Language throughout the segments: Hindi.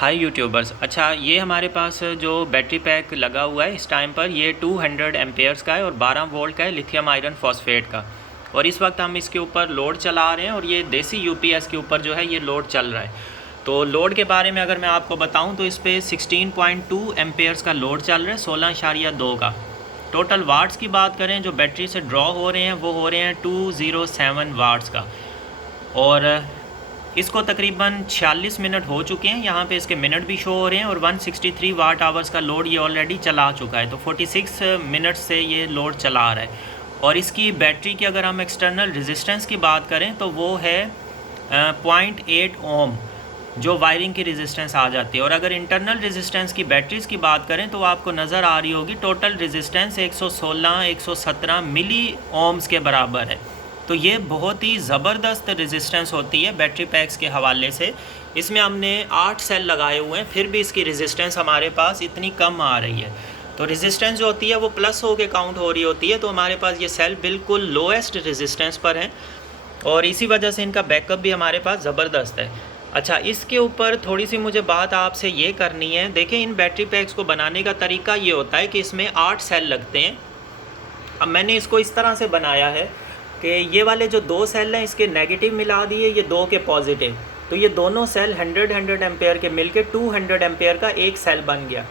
हाय यूट्यूबर्स। अच्छा, ये हमारे पास जो बैटरी पैक लगा हुआ है इस टाइम पर ये 200 एम्पेयर्स का है और 12 वोल्ट का है, लिथियम आयरन फॉस्फेट का। और इस वक्त हम इसके ऊपर लोड चला रहे हैं और ये देसी यूपीएस के ऊपर जो है ये लोड चल रहा है। तो लोड के बारे में अगर मैं आपको बताऊं तो इस पर 16.2 एम्पेयर्स का लोड चल रहा है 16.2 का। टोटल वाट्स की बात करें जो बैटरी से ड्रॉ हो रहे हैं वो हो रहे हैं 207 वाट्स का। और इसको तकरीबन 46 मिनट हो चुके हैं, यहाँ पे इसके मिनट भी शो हो रहे हैं और 163 वाट आवर्स का लोड ये ऑलरेडी चला चुका है। तो 46 मिनट से ये लोड चला रहा है। और इसकी बैटरी की अगर हम एक्सटर्नल रेजिस्टेंस की बात करें तो वो है 0.8 ओम जो वायरिंग की रेजिस्टेंस आ जाती है। और अगर इंटरनल रेजिस्टेंस की बैटरीज़ की बात करें तो आपको नज़र आ रही होगी टोटल रेजिस्टेंस 116-117 मिली ओम्स के बराबर है। तो ये बहुत ही ज़बरदस्त रेजिस्टेंस होती है बैटरी पैक्स के हवाले से। इसमें हमने 8 सेल लगाए हुए हैं, फिर भी इसकी रेजिस्टेंस हमारे पास इतनी कम आ रही है। तो रेजिस्टेंस जो होती है वो प्लस हो के काउंट हो रही होती है। तो हमारे पास ये सेल बिल्कुल लोएस्ट रेजिस्टेंस पर हैं और इसी वजह से इनका बैकअप भी हमारे पास ज़बरदस्त है। अच्छा, इसके ऊपर थोड़ी सी मुझे बात आपसे ये करनी है। देखें, इन बैटरी पैक्स को बनाने का तरीका ये होता है कि इसमें 8 सेल लगते हैं। अब मैंने इसको इस तरह से बनाया है कि ये वाले जो 2 सेल हैं इसके नेगेटिव मिला दिए, ये 2 के पॉजिटिव। तो ये दोनों सेल 100 एम्पेयर के मिलके 200 एम्पेयर का एक सेल बन गया।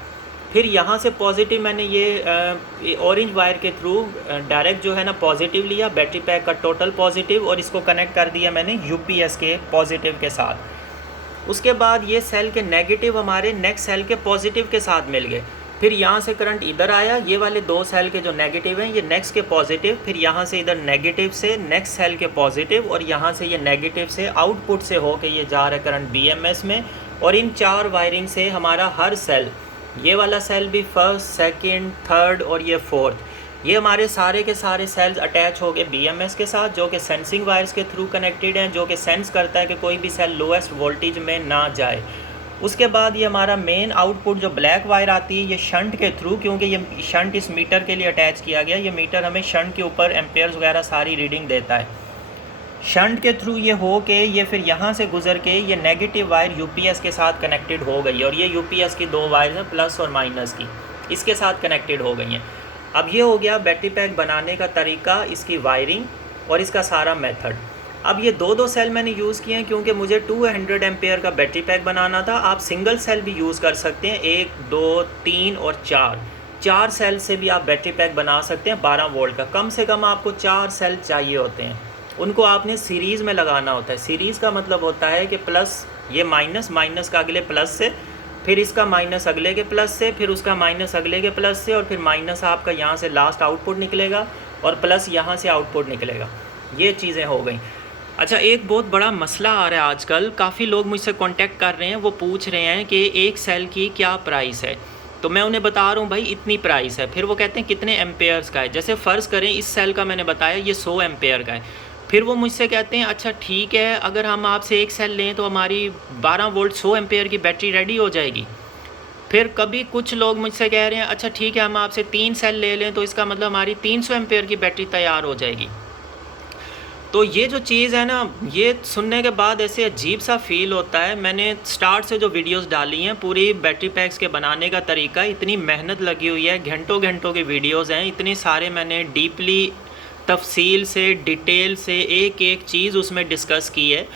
फिर यहाँ से पॉजिटिव मैंने ये ऑरेंज वायर के थ्रू डायरेक्ट जो है ना पॉजिटिव लिया, बैटरी पैक का टोटल पॉजिटिव, और इसको कनेक्ट कर दिया मैंने यूपीएस के पॉजिटिव के साथ। उसके बाद ये सेल के नेगेटिव हमारे नेक्स्ट सेल के पॉजिटिव के साथ मिल गए। फिर यहाँ से करंट इधर आया, ये वाले 2 सेल के जो नेगेटिव हैं ये नेक्स्ट के पॉजिटिव, फिर यहाँ से इधर नेगेटिव से नेक्स्ट सेल के पॉजिटिव, और यहाँ से ये नेगेटिव से आउटपुट से हो के ये जा रहा है करंट बीएमएस में। और इन 4 वायरिंग से हमारा हर सेल, ये वाला सेल भी फर्स्ट, सेकंड, थर्ड और ये फोर्थ, ये हमारे सारे के सारे सेल्स अटैच हो गए बीएमएस के साथ, जो कि सेंसिंग वायर्स के थ्रू कनेक्टेड हैं, जो कि सेंस करता है कि कोई भी सेल लोएस्ट वोल्टेज में ना जाए। उसके बाद ये हमारा मेन आउटपुट जो ब्लैक वायर आती है ये शंट के थ्रू, क्योंकि ये शंट इस मीटर के लिए अटैच किया गया, ये मीटर हमें शंट के ऊपर एम्पेयर्स वगैरह सारी रीडिंग देता है। शंट के थ्रू ये हो के ये फिर यहाँ से गुजर के ये नेगेटिव वायर यूपीएस के साथ कनेक्टेड हो गई है। और ये यूपीएस की 2 वायर हैं प्लस और माइनस की, इसके साथ कनेक्टेड हो गई हैं। अब ये हो गया बैटरी पैक बनाने का तरीका, इसकी वायरिंग और इसका सारा मेथड। अब ये 2 सेल मैंने यूज़ किए हैं क्योंकि मुझे 200 एम्पेयर का बैटरी पैक बनाना था। आप सिंगल सेल भी यूज़ कर सकते हैं, 1, 2, 3 और 4 सेल से भी आप बैटरी पैक बना सकते हैं 12 वोल्ट का। कम से कम आपको 4 सेल चाहिए होते हैं, उनको आपने सीरीज़ में लगाना होता है। सीरीज़ का मतलब होता है कि प्लस ये माइनस का अगले प्लस से, फिर इसका माइनस अगले के प्लस से, फिर उसका माइनस अगले के प्लस से, और फिर माइनस आपका यहाँ से लास्ट आउटपुट निकलेगा और प्लस यहाँ से आउटपुट निकलेगा। ये चीज़ें हो गई। अच्छा, एक बहुत बड़ा मसला आ रहा है आजकल, काफ़ी लोग मुझसे कांटेक्ट कर रहे हैं, वो पूछ रहे हैं कि एक सेल की क्या प्राइस है। तो मैं उन्हें बता रहा हूँ भाई इतनी प्राइस है। फिर वो कहते हैं कितने एम्पेयर्स का है। जैसे फ़र्ज़ करें इस सेल का मैंने बताया ये 100 एम्पेयर का है। फिर वो मुझसे कहते हैं अच्छा ठीक है, अगर हम आपसे एक सेल लें तो हमारी 12 वोल्ट 100 एम्पेयर की बैटरी रेडी हो जाएगी। फिर कभी कुछ लोग मुझसे कह रहे हैं अच्छा ठीक है, हम आपसे 3 सेल ले लें तो इसका मतलब हमारी 300 एम्पेयर की बैटरी तैयार हो जाएगी। तो ये जो चीज़ है ना, ये सुनने के बाद ऐसे अजीब सा फील होता है। मैंने स्टार्ट से जो वीडियोस डाली हैं पूरी बैटरी पैक्स के बनाने का तरीका, इतनी मेहनत लगी हुई है, घंटों घंटों की वीडियोस हैं, इतने सारे मैंने डीपली तफसील से डिटेल से एक एक चीज़ उसमें डिस्कस की है।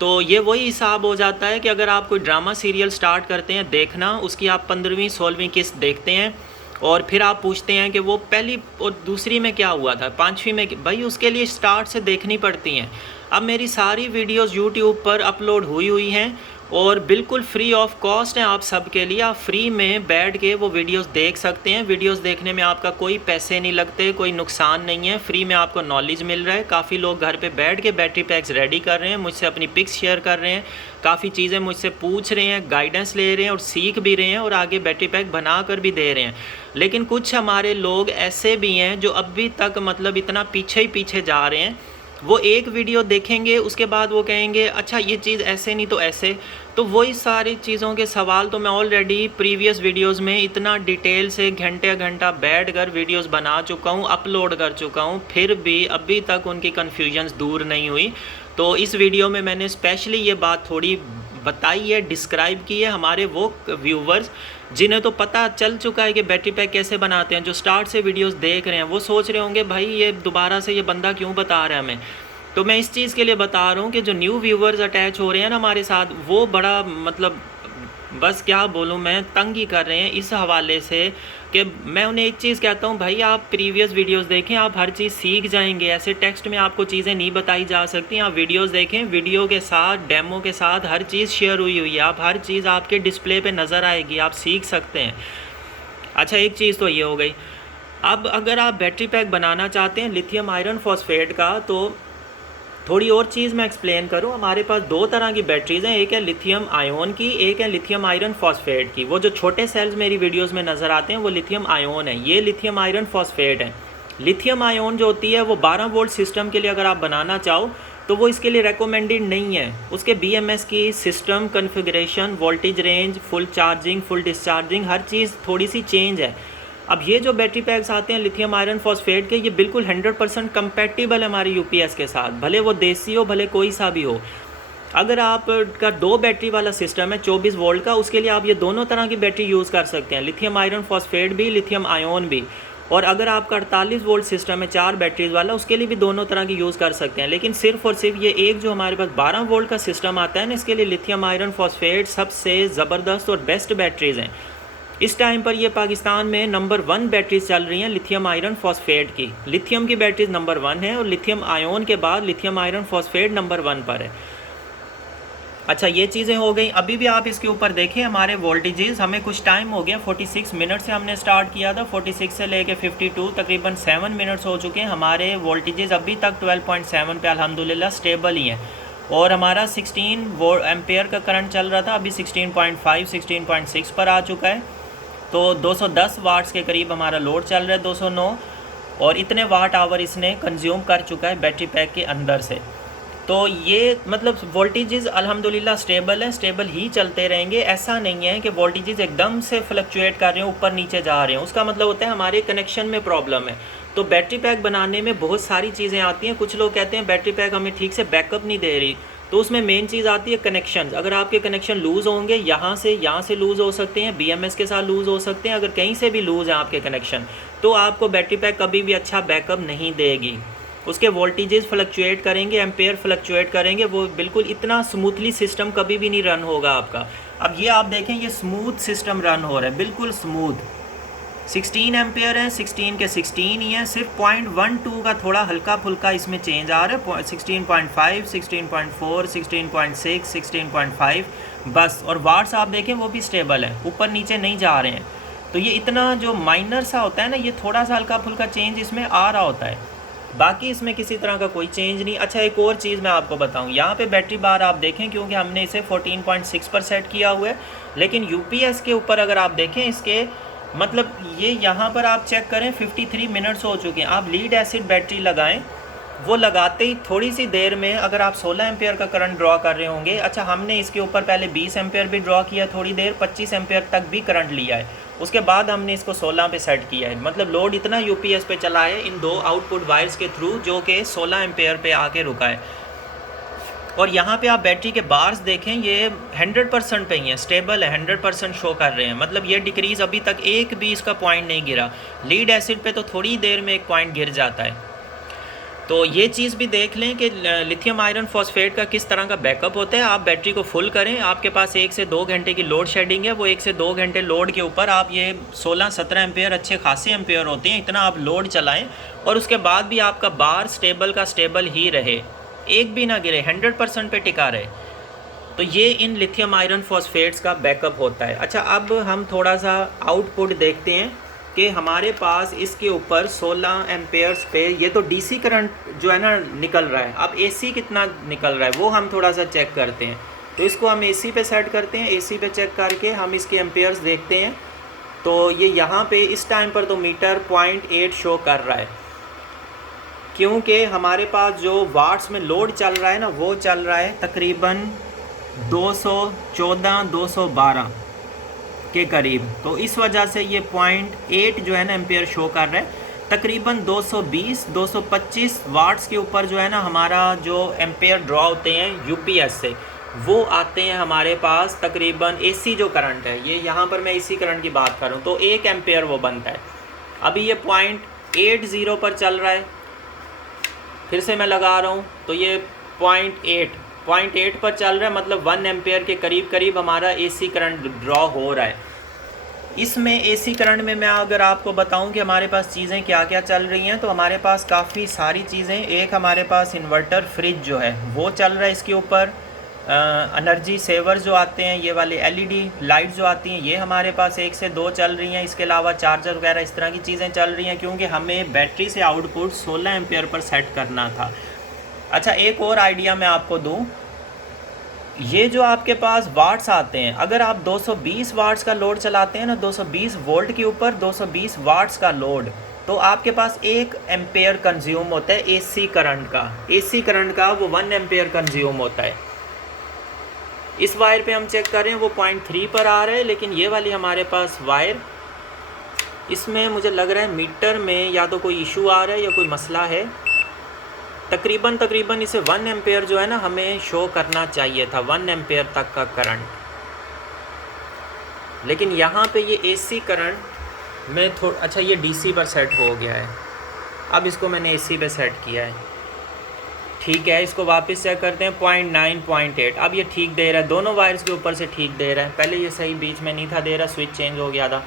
तो ये वही हिसाब हो जाता है कि अगर आप कोई ड्रामा सीरियल स्टार्ट करते हैं देखना, उसकी आप 15वीं 16वीं किस्त देखते हैं और फिर आप पूछते हैं कि वो पहली और दूसरी में क्या हुआ था, 5वीं में, भाई उसके लिए स्टार्ट से देखनी पड़ती हैं। अब मेरी सारी वीडियोस यूट्यूब पर अपलोड हुई हैं और बिल्कुल फ्री ऑफ कॉस्ट हैं आप सब के लिए। आप फ्री में बैठ के वो वीडियोस देख सकते हैं। वीडियोस देखने में आपका कोई पैसे नहीं लगते, कोई नुकसान नहीं है, फ्री में आपको नॉलेज मिल रहा है। काफ़ी लोग घर पे बैठ के बैटरी पैक्स रेडी कर रहे हैं, मुझसे अपनी पिक्स शेयर कर रहे हैं, काफ़ी चीज़ें मुझसे पूछ रहे हैं, गाइडेंस ले रहे हैं और सीख भी रहे हैं और आगे बैटरी पैक बना कर भी दे रहे हैं। लेकिन कुछ हमारे लोग ऐसे भी हैं जो अभी तक मतलब इतना पीछे ही पीछे जा रहे हैं। वो एक वीडियो देखेंगे उसके बाद वो कहेंगे अच्छा ये चीज़ ऐसे नहीं तो ऐसे। तो वही सारी चीज़ों के सवाल तो मैं ऑलरेडी प्रीवियस वीडियोस में इतना डिटेल से घंटा बैठ कर वीडियोस बना चुका हूँ, अपलोड कर चुका हूँ, फिर भी अभी तक उनकी कन्फ्यूजन्स दूर नहीं हुई। तो इस वीडियो में मैंने स्पेशली ये बात थोड़ी बताइए, डिस्क्राइब किए हमारे वो व्यूवर्स जिन्हें तो पता चल चुका है कि बैटरी पैक कैसे बनाते हैं, जो स्टार्ट से वीडियोस देख रहे हैं वो सोच रहे होंगे भाई ये दोबारा से ये बंदा क्यों बता रहा है हमें। तो मैं इस चीज़ के लिए बता रहा हूँ कि जो न्यू व्यूवर्स अटैच हो रहे हैं ना हमारे साथ, वो बड़ा मतलब बस क्या बोलूँ मैं, तंग ही कर रहे हैं इस हवाले से कि मैं उन्हें एक चीज़ कहता हूँ भाई आप प्रीवियस वीडियोस देखें, आप हर चीज़ सीख जाएंगे। ऐसे टेक्स्ट में आपको चीज़ें नहीं बताई जा सकती, आप वीडियोस देखें, वीडियो के साथ डेमो के साथ हर चीज़ शेयर हुई है, आप हर चीज़ आपके डिस्प्ले पे नज़र आएगी, आप सीख सकते हैं। अच्छा एक चीज़ तो ये हो गई। अब अगर आप बैटरी पैक बनाना चाहते हैं लिथियम आयरन फॉस्फेट का, तो थोड़ी और चीज़ मैं एक्सप्लेन करूं। हमारे पास दो तरह की बैटरीज़ हैं, एक है लिथियम आयोन की, एक है लिथियम आयरन फॉस्फेट की। वो जो छोटे सेल्स मेरी वीडियोस में नज़र आते हैं वो लिथियम आयोन है, ये लिथियम आयरन फॉस्फेट है। लिथियम आयोन जो होती है वो 12 वोल्ट सिस्टम के लिए अगर आप बनाना चाहो तो वो इसके लिए रेकमेंडेड नहीं है। उसके BMS की system configuration, voltage range, full charging, full discharging, हर चीज़ थोड़ी सी चेंज है। अब ये जो बैटरी पैक्स आते हैं लिथियम आयरन फॉस्फेट के, ये बिल्कुल 100% कंपैटिबल है हमारी UPS के साथ, भले वो देसी हो भले कोई सा भी हो। अगर आप का 2 बैटरी वाला सिस्टम है 24 वोल्ट का, उसके लिए आप ये दोनों तरह की बैटरी यूज़ कर सकते हैं, लिथियम आयरन फॉस्फेट भी, लिथियम आयोन भी। और अगर आपका 48 वोल्ट सिस्टम है 4 बैटरीज वाला, उसके लिए भी दोनों तरह की यूज़ कर सकते हैं। लेकिन सिर्फ और सिर्फ ये एक जो हमारे पास 12 वोल्ट का सिस्टम आता है ना, इसके लिए लिथियम आयरन फॉस्फेट सबसे ज़बरदस्त और बेस्ट बैटरीज़ हैं। इस टाइम पर ये पाकिस्तान में नंबर 1 बैटरीज चल रही हैं लिथियम आयरन फॉस्फेट की। लिथियम की बैटरीज नंबर 1 है और लिथियम आयोन के बाद लिथियम आयरन फॉस्फेट नंबर 1 पर है। अच्छा ये चीज़ें हो गई। अभी भी आप इसके ऊपर देखें हमारे वोल्टेजेस, हमें कुछ टाइम हो गया, 46 मिनट से हमने स्टार्ट किया था, 46 से लेके 52 तकरीबन 7 मिनट्स हो चुके हैं। हमारे वोल्टेजेस अभी तक 12.7 पे अल्हम्दुलिल्लाह स्टेबल ही हैं। और हमारा 16 एम्पेयर का करंट चल रहा था, अभी 16.5 16.6 पर आ चुका है। तो 210 वाट्स के करीब हमारा लोड चल रहा है, 209, और इतने वाट आवर इसने कंज्यूम कर चुका है बैटरी पैक के अंदर से। तो ये मतलब वोल्टेजेस अल्हम्दुलिल्लाह स्टेबल है, स्टेबल ही चलते रहेंगे। ऐसा नहीं है कि वोल्टेजेस एकदम से फ्लक्चुएट कर रहे हैं, ऊपर नीचे जा रहे हैं, उसका मतलब होता है हमारे कनेक्शन में प्रॉब्लम है। तो बैटरी पैक बनाने में बहुत सारी चीज़ें आती हैं। कुछ लोग कहते हैं बैटरी पैक हमें ठीक से बैकअप नहीं दे रही, तो उसमें मेन चीज़ आती है कनेक्शन। अगर आपके कनेक्शन लूज़ होंगे, यहाँ से लूज़ हो सकते हैं, BMS के साथ लूज़ हो सकते हैं, अगर कहीं से भी लूज़ है आपके कनेक्शन, तो आपको बैटरी पैक कभी भी अच्छा बैकअप नहीं देगी। उसके वोल्टेजेस फ्लक्चुएट करेंगे, एम्पेयर फ्लक्चुएट करेंगे, वो बिल्कुल इतना स्मूथली सिस्टम कभी भी नहीं रन होगा आपका। अब ये आप देखें, ये स्मूथ सिस्टम रन हो रहा है, बिल्कुल स्मूथ। 16 एम्पेयर है, 16 के 16 ही है, सिर्फ 0.12 का थोड़ा हल्का फुल्का इसमें चेंज आ रहा है, 16.5 16.4 16.6 16.5 बस। और वाट्स आप देखें वो भी स्टेबल है, ऊपर नीचे नहीं जा रहे हैं। तो ये इतना जो माइनर सा होता है ना, ये थोड़ा सा हल्का फुल्का चेंज इसमें आ रहा होता है, बाकी इसमें किसी तरह का कोई चेंज नहीं। अच्छा एक और चीज़ मैं आपको बताऊं, यहाँ पे बैटरी बार आप देखें, क्योंकि हमने इसे 14.6 पर सेट किया हुआ है, लेकिन UPS के ऊपर अगर आप देखें इसके मतलब ये यहाँ पर आप चेक करें 53 मिनट्स हो चुके हैं। आप लीड एसिड बैटरी लगाएं, वो लगाते ही थोड़ी सी देर में अगर आप 16 एम्पेयर का करंट ड्रॉ कर रहे होंगे, अच्छा हमने इसके ऊपर पहले 20 एम्पेयर भी ड्रॉ किया थोड़ी देर, 25 एम्पेयर तक भी करंट लिया है, उसके बाद हमने इसको 16 पे सेट किया है। मतलब लोड इतना UPS पे चला है इन 2 आउटपुट वायर्स के थ्रू, जो कि 16 एम्पेयर पे आके रुका है। और यहाँ पे आप बैटरी के बार्स देखें, ये 100% पे ही है, स्टेबल है, 100% शो कर रहे हैं। मतलब ये डिक्रीज़ अभी तक एक भी इसका पॉइंट नहीं गिरा। लीड एसिड पे तो थोड़ी देर में एक पॉइंट गिर जाता है। तो ये चीज़ भी देख लें कि लिथियम आयरन फॉस्फेट का किस तरह का बैकअप होता है। आप बैटरी को फुल करें, आपके पास 1 से 2 घंटे की लोड शेडिंग है, वो 1 से 2 घंटे लोड के ऊपर आप ये 16-17 एम्पेयर अच्छे खासे एम्पेयर होते हैं, इतना आप लोड चलाएं, और उसके बाद भी आपका बार स्टेबल का स्टेबल ही रहे, एक भी ना गिरे, 100% पे टिका रहे। तो ये इन लिथियम आयरन फॉस्फेट्स का बैकअप होता है। अच्छा अब हम थोड़ा सा आउटपुट देखते हैं कि हमारे पास इसके ऊपर 16 एम्पेयर्स पे ये तो DC करंट जो है ना निकल रहा है। अब AC कितना निकल रहा है वो हम थोड़ा सा चेक करते हैं। तो इसको हम AC पे सेट करते हैं, AC पे चेक करके हम इसके एम्पेयर्स देखते हैं। तो ये यहाँ पे इस टाइम पर तो मीटर 0.8 शो कर रहा है, क्योंकि हमारे पास जो वाट्स में लोड चल रहा है ना, वो चल रहा है तकरीबन 214-212 के करीब। तो इस वजह से ये 0.8 जो है ना एम्पेयर शो कर रहा है। तकरीबन 220-225 वाट्स के ऊपर जो है ना हमारा जो एम्पेयर ड्रॉ होते हैं UPS से, वो आते हैं हमारे पास तकरीबन AC जो करंट है, ये यहाँ पर मैं AC करंट की बात कर रहा हूँ, तो 1 एम्पेयर वो बनता है। अभी ये 0.80 पर चल रहा है, फिर से मैं लगा रहा हूँ तो ये 0.8 पर चल रहा है, मतलब 1 एम्पेयर के करीब करीब हमारा AC करंट ड्रॉ हो रहा है। इसमें AC करंट में मैं अगर आपको बताऊं कि हमारे पास चीज़ें क्या क्या चल रही हैं, तो हमारे पास काफ़ी सारी चीज़ें। एक हमारे पास इन्वर्टर फ्रिज जो है वो चल रहा है, इसके ऊपर एनर्जी सेवर जो आते हैं, ये वाले LED लाइट जो आती हैं, ये हमारे पास 1 से 2 चल रही हैं। इसके अलावा चार्जर वगैरह इस तरह की चीज़ें चल रही हैं, क्योंकि हमें बैटरी से आउटपुट 16 एम्पेयर पर सेट करना था। अच्छा, एक और आइडिया मैं आपको दूँ, ये जो आपके पास वाट्स आते हैं, अगर आप 220 वाट्स का लोड चलाते हैं ना, 220 वोल्ट के ऊपर 220 वाट्स का लोड, तो आपके पास 1 एम्पेयर कंज्यूम होता है AC करंट का। AC करंट का वो 1 एम्पेयर कंज्यूम होता है। इस वायर पे हम चेक करें वो 0.3 पर आ रहा है, लेकिन ये वाली हमारे पास वायर, इसमें मुझे लग रहा है मीटर में या तो कोई इशू आ रहा है या कोई मसला है। तकरीबन इसे 1 एम्पेयर जो है ना हमें शो करना चाहिए था, 1 एम्पेयर तक का करंट, लेकिन यहाँ पे ये AC करंट में अच्छा ये DC पर सेट हो गया है। अब इसको मैंने AC पे सेट किया है, ठीक है। इसको वापस चेक करते हैं, 0.9 0.8, अब ये ठीक दे रहा है, दोनों वायर्स के ऊपर से ठीक दे रहा है। पहले ये सही बीच में नहीं था दे रहा, स्विच चेंज हो गया था।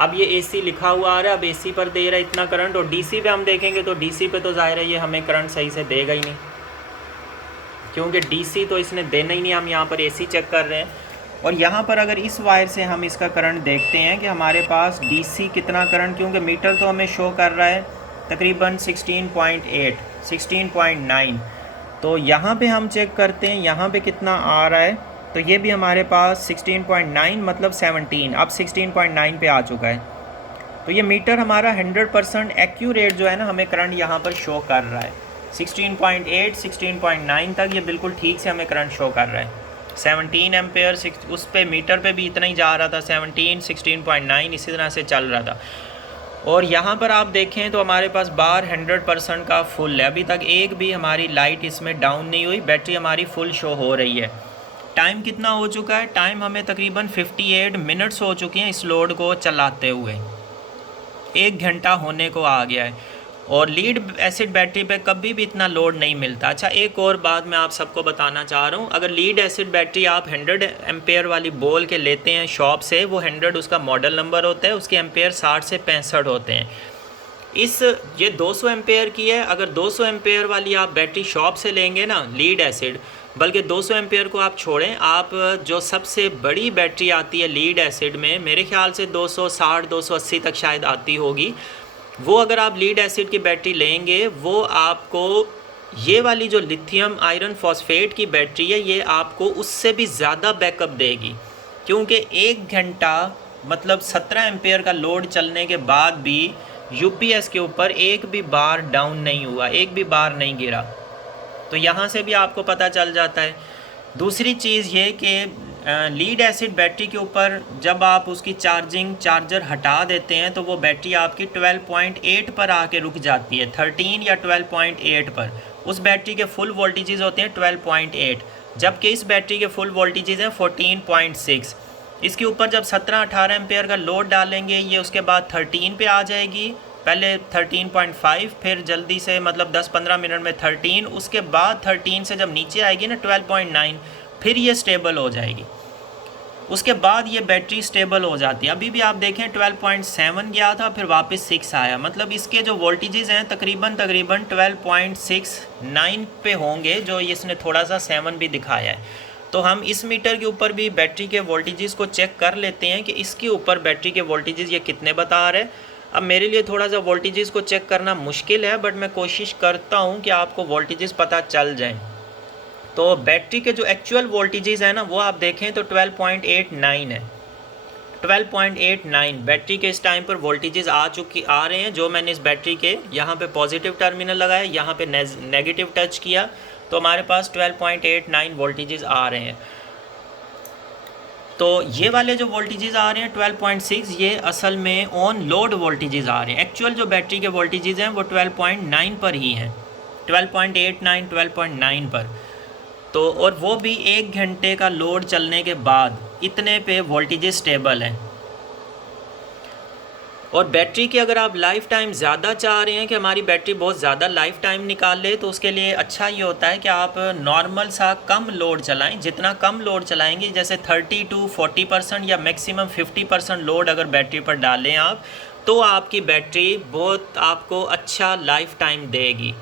अब ये AC लिखा हुआ आ रहा है, अब AC पर दे रहा है इतना करंट। और DC पे हम देखेंगे तो DC पे तो ज़ाहिर है ये हमें करंट सही से देगा ही नहीं, क्योंकि DC तो इसने देना ही नहीं। हम यहाँ पर AC चेक कर रहे हैं, और यहाँ पर अगर इस वायर से हम इसका करंट देखते हैं कि हमारे पास DC कितना करंट, क्योंकि मीटर तो हमें शो कर रहा है तकरीबन 16.8 16.9, तो यहाँ पे हम चेक करते हैं यहाँ पे कितना आ रहा है, तो ये भी हमारे पास 16.9 मतलब 17, अब 16.9 पे आ चुका है। तो ये मीटर हमारा 100% एक्यूरेट जो है ना हमें करंट यहाँ पर शो कर रहा है। 16.8 16.9 तक ये बिल्कुल ठीक से हमें करंट शो कर रहा है। 17 एम्पेयर उस पे मीटर पे भी इतना ही जा रहा था, 17 16.9 इसी तरह से चल रहा था। और यहाँ पर आप देखें तो हमारे पास बार 100% का फुल है, अभी तक एक भी हमारी लाइट इसमें डाउन नहीं हुई, बैटरी हमारी फुल शो हो रही है। टाइम कितना हो चुका है, टाइम हमें तकरीबन 58 मिनट्स हो चुके हैं इस लोड को चलाते हुए, 1 घंटा होने को आ गया है। और लीड एसिड बैटरी पे कभी भी इतना लोड नहीं मिलता। अच्छा, एक और बात मैं आप सबको बताना चाह रहा हूँ, अगर लीड एसिड बैटरी आप 100 एम्पेयर वाली बोल के लेते हैं शॉप से, वो 100 उसका मॉडल नंबर होता है, उसके एम्पेयर 60 से 65 होते हैं। ये 200 एम्पेयर की है, अगर 200 एम्पेयर वाली आप बैटरी शॉप से लेंगे ना लीड एसिड, बल्कि 200 एम्पेयर को आप छोड़ें, आप जो सबसे बड़ी बैटरी आती है लीड एसिड में, मेरे ख्याल से 260 280 तक शायद आती होगी, वो अगर आप लीड एसिड की बैटरी लेंगे, वो आपको ये वाली जो लिथियम आयरन फॉस्फेट की बैटरी है, ये आपको उससे भी ज़्यादा बैकअप देगी, क्योंकि 1 घंटा मतलब 17 एम्पेयर का लोड चलने के बाद भी UPS के ऊपर एक भी बार डाउन नहीं हुआ, एक भी बार नहीं गिरा। तो यहाँ से भी आपको पता चल जाता है। दूसरी चीज़ ये कि लीड एसिड बैटरी के ऊपर जब आप उसकी चार्जर हटा देते हैं, तो वो बैटरी आपकी 12.8 पर आके रुक जाती है, 13 या 12.8 पर। उस बैटरी के फुल वोल्टेजेस होते हैं 12.8, जबकि इस बैटरी के फुल वोल्टेजेस हैं 14.6। इसके ऊपर जब 17-18 एम्पेयर का लोड डालेंगे, ये उसके बाद 13 पे आ जाएगी, पहले 13.5, फिर जल्दी से मतलब 10-15 मिनट में 13, उसके बाद 13 से जब नीचे आएगी ना 12.9, फिर ये स्टेबल हो जाएगी। उसके बाद ये बैटरी स्टेबल हो जाती है। अभी भी आप देखें 12.7 गया था, फिर वापस 6 आया, मतलब इसके जो वोल्टेजेस हैं तकरीबन 12.69 पे होंगे, जो इसने थोड़ा सा 7 भी दिखाया है। तो हम इस मीटर के ऊपर भी बैटरी के वोल्टेजेस को चेक कर लेते हैं कि इसके ऊपर बैटरी के वोल्टेजेस ये कितने बता रहे हैं। अब मेरे लिए थोड़ा सा वोल्टेजेस को चेक करना मुश्किल है, बट मैं कोशिश करता हूँ कि आपको वोल्टेजेस पता चल जाएँ। तो बैटरी के जो एक्चुअल वोल्टेजेस हैं ना, वो आप देखें तो 12.89 है, 12.89 बैटरी के इस टाइम पर वोल्टेजेस आ रहे हैं। जो मैंने इस बैटरी के यहाँ पे पॉजिटिव टर्मिनल लगाया, यहाँ पे नेगेटिव टच किया, तो हमारे पास 12.89 वोल्टेजेस आ रहे हैं। तो ये वाले जो वोल्टेजेस आ रहे हैं 12.6, ये असल में ऑन लोड वोल्टेजेस आ रहे हैं। एक्चुअल जो बैटरी के वोल्टेजेस हैं वो 12.9 पर ही हैं, 12.89 12.9 पर। तो और वो भी 1 घंटे का लोड चलने के बाद इतने पे वोल्टेज स्टेबल है। और बैटरी की अगर आप लाइफ टाइम ज़्यादा चाह रहे हैं कि हमारी बैटरी बहुत ज़्यादा लाइफ टाइम निकाल ले, तो उसके लिए अच्छा ये होता है कि आप नॉर्मल सा कम लोड चलाएं। जितना कम लोड चलाएंगे, जैसे 30 to 40% या मैक्सिमम 50% लोड अगर बैटरी पर डालें आप, तो आपकी बैटरी बहुत आपको अच्छा लाइफ टाइम देगी।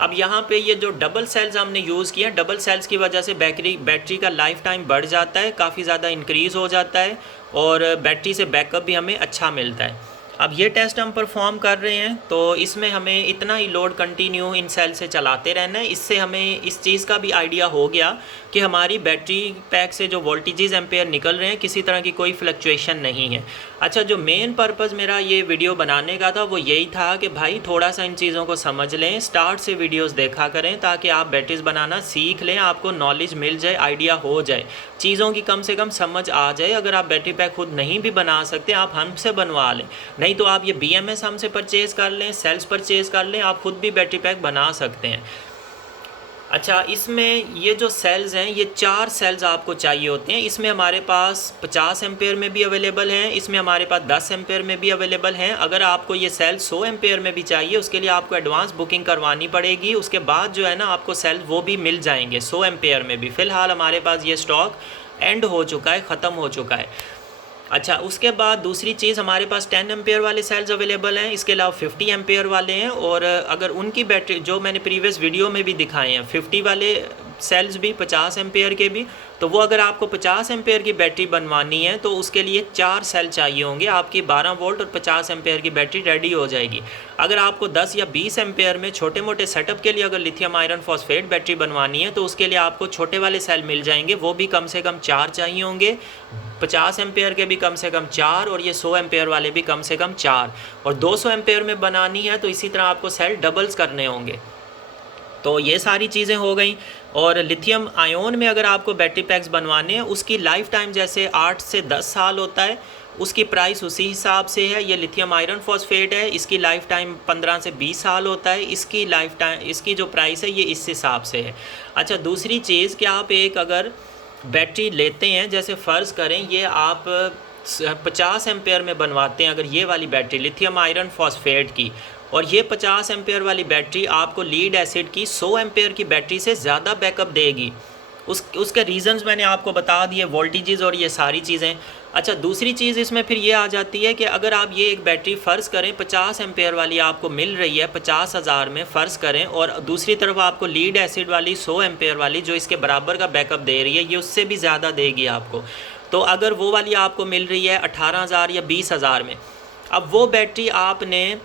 अब यहाँ पे ये जो डबल सेल्स हमने यूज़ किया, डबल सेल्स की वजह से बैटरी का लाइफ टाइम बढ़ जाता है, काफ़ी ज़्यादा इंक्रीज़ हो जाता है और बैटरी से बैकअप भी हमें अच्छा मिलता है। अब ये टेस्ट हम परफॉर्म कर रहे हैं, तो इसमें हमें इतना ही लोड कंटिन्यू इन सेल से चलाते रहना है। इससे हमें इस चीज़ का भी आइडिया हो गया कि हमारी बैटरी पैक से जो वोल्टेजेस एम्पेयर निकल रहे हैं, किसी तरह की कोई फ्लक्चुएशन नहीं है। अच्छा, जो मेन पर्पज़ मेरा ये वीडियो बनाने का था वो यही था कि भाई थोड़ा सा इन चीज़ों को समझ लें, स्टार्ट से वीडियोस देखा करें ताकि आप बैटरीज बनाना सीख लें, आपको नॉलेज मिल जाए, आइडिया हो जाए, चीज़ों की कम से कम समझ आ जाए। अगर आप बैटरी पैक खुद नहीं भी बना सकते, आप हमसे बनवा लें, नहीं तो आप ये BMS हमसे परचेज़ कर लें, सेल्स परचेज़ कर लें, आप खुद भी बैटरी पैक बना सकते हैं। अच्छा, इसमें ये जो सेल्स हैं, ये 4 सेल्स आपको चाहिए होते हैं। इसमें हमारे पास 50 एम्पेयर में भी अवेलेबल हैं, इसमें हमारे पास 10 एम्पेयर में भी अवेलेबल हैं। अगर आपको ये सेल 100 एम्पेयर में भी चाहिए, उसके लिए आपको एडवांस बुकिंग करवानी पड़ेगी। उसके बाद जो है ना, आपको सेल वो भी मिल जाएंगे 100 एम्पेयर में भी। फ़िलहाल हमारे पास ये स्टॉक एंड हो चुका है, ख़त्म हो चुका है। अच्छा, उसके बाद दूसरी चीज़, हमारे पास 10 एम्पेयर वाले सेल्स अवेलेबल हैं, इसके अलावा 50 एम्पेयर वाले हैं। और अगर उनकी बैटरी जो मैंने प्रीवियस वीडियो में भी दिखाए हैं, 50 वाले सेल्स भी, 50 एम्पेयर के भी, तो वो अगर आपको 50 एम्पेयर की बैटरी बनवानी है तो उसके लिए 4 सेल चाहिए होंगे। आपकी 12 वोल्ट और 50 एम्पेयर की बैटरी रेडी हो जाएगी। अगर आपको 10 या 20 एम्पेयर में छोटे मोटे सेटअप के लिए अगर लिथियम आयरन फॉस्फेट बैटरी बनवानी है, तो उसके लिए आपको छोटे वाले सेल मिल जाएंगे, वो भी कम से कम 4 चाहिए होंगे। 50 एम्पेयर के भी कम से कम 4 और ये 100 एम्पेयर वाले भी कम से कम 4। और 200 एम्पेयर में बनानी है तो इसी तरह आपको सेल डबल्स करने होंगे। तो ये सारी चीज़ें हो गई। और लिथियम आयोन में अगर आपको बैटरी पैक्स बनवाने हैं, उसकी लाइफ टाइम जैसे 8 से 10 साल होता है, उसकी प्राइस उसी हिसाब से है। ये लिथियम आयरन फॉस्फेट है, इसकी लाइफ टाइम 15 से 20 साल होता है, इसकी लाइफ टाइम, इसकी जो प्राइस है ये इस हिसाब से है। अच्छा, दूसरी चीज़ कि आप एक अगर बैटरी लेते हैं, जैसे फ़र्ज़ करें ये आप 50 एम्पेयर में बनवाते हैं, अगर ये वाली बैटरी लिथियम आयरन फॉस्फेट की, और ये 50 एम्पेयर वाली बैटरी आपको लीड एसिड की 100 एम्पेयर की बैटरी से ज़्यादा बैकअप देगी। उसके रीज़न्स मैंने आपको बता दिए, वोल्टेजेस और ये सारी चीज़ें। अच्छा, दूसरी चीज़ इसमें फिर ये आ जाती है कि अगर आप ये एक बैटरी फ़र्ज़ करें 50 एम्पेयर वाली आपको मिल रही है 50,000 में फ़र्ज़ करें, और दूसरी तरफ आपको लीड एसिड वाली 100 एम्पेयर वाली जो इसके बराबर का बैकअप दे रही है, ये उससे भी ज़्यादा देगी आपको। तो अगर वो वाली आपको मिल रही है 18,000 या 20,000 में, अब वो बैटरी आपने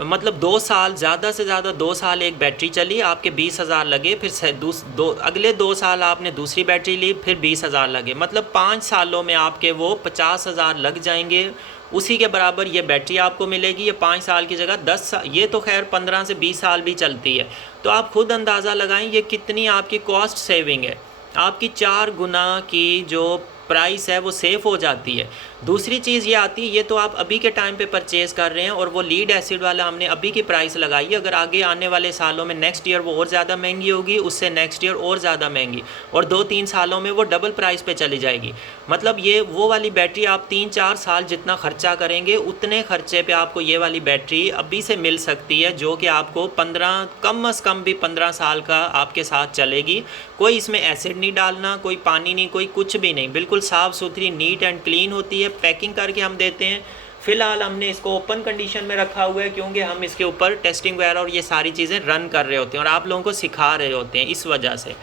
मतलब 2 साल, ज़्यादा से ज़्यादा 2 साल एक बैटरी चली, आपके 20,000 लगे, फिर अगले 2 साल आपने दूसरी बैटरी ली, फिर 20,000 लगे, मतलब 5 सालों में आपके वो 50,000 लग जाएंगे। उसी के बराबर ये बैटरी आपको मिलेगी। ये 5 साल की जगह 10 साल, ये तो खैर 15 से 20 साल भी चलती है। तो आप खुद अंदाज़ा लगाएं ये कितनी आपकी कॉस्ट सेविंग है। आपकी 4 गुना की जो प्राइस है वो सेफ़ हो जाती है। दूसरी चीज़ ये आती है, ये तो आप अभी के टाइम पे परचेज़ कर रहे हैं और वो लीड एसिड वाला हमने अभी की प्राइस लगाई है। अगर आगे आने वाले सालों में नेक्स्ट ईयर वो और ज़्यादा महंगी होगी, उससे नेक्स्ट ईयर और ज़्यादा महंगी, और 2-3 सालों में वो डबल प्राइस पे चली जाएगी। मतलब ये वो वाली बैटरी आप 3-4 साल जितना ख़र्चा करेंगे, उतने ख़र्चे पे आपको ये वाली बैटरी अभी से मिल सकती है, जो कि आपको 15, कम अज़ कम भी 15 साल का आपके साथ चलेगी। कोई इसमें एसिड नहीं डालना, कोई पानी नहीं, कोई कुछ भी नहीं, बिल्कुल साफ़ सुथरी नीट एंड क्लीन होती है। पैकिंग करके हम देते हैं। फ़िलहाल हमने इसको ओपन कंडीशन में रखा हुआ है, क्योंकि हम इसके ऊपर टेस्टिंग वगैरह और ये सारी चीज़ें रन कर रहे होते हैं और आप लोगों को सिखा रहे होते हैं, इस वजह से।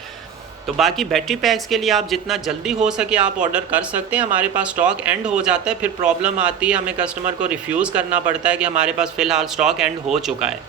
तो बाकी बैटरी पैक्स के लिए आप जितना जल्दी हो सके आप ऑर्डर कर सकते हैं। हमारे पास स्टॉक एंड हो जाता है, फिर प्रॉब्लम आती है, हमें कस्टमर को रिफ्यूज़ करना पड़ता है कि हमारे पास फ़िलहाल स्टॉक एंड हो चुका है।